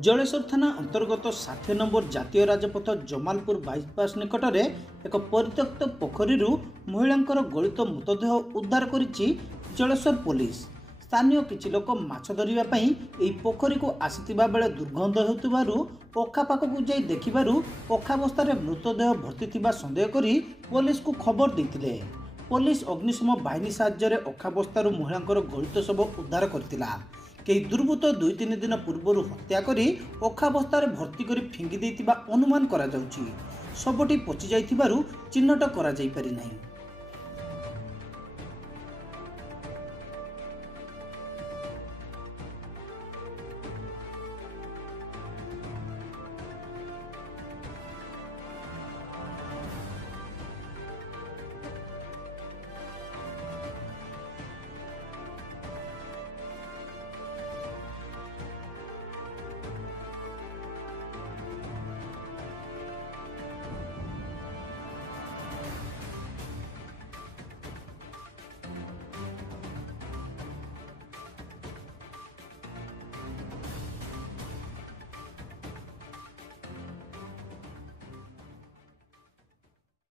जलेश्वर थाना अंतर्गत 60 नंबर जातीय राजपथ जमालपुर बाईपास निकट में एक परित्यक्त पोखरी महिला गलित मृतदेह उद्धार करिछि जलेश्वर पुलिस। स्थानीय किछि लोक माछ धरिबा पई एही पोखरी को आसीथिबा बेले दुर्गंध हेउतिबारु अखापाखकु जाई देखिबारु अखावस्था मृतदेह भर्ती थिबा संदेह करी पुलिस को खबर देथिले। पुलिस अग्निशम बाहिनी साहाय्य अखावस्थार महिला गलित शव उद्धार करथिला। कई दुर्बृत्त 2-3 दिन पूर्व हत्या करी अखावस्था भर्ती कर फिंगी देइतिबा अनुमान करा जाउछि। शवटी पचि जाइथिबारु चिन्हट करा जाई पारि नाही।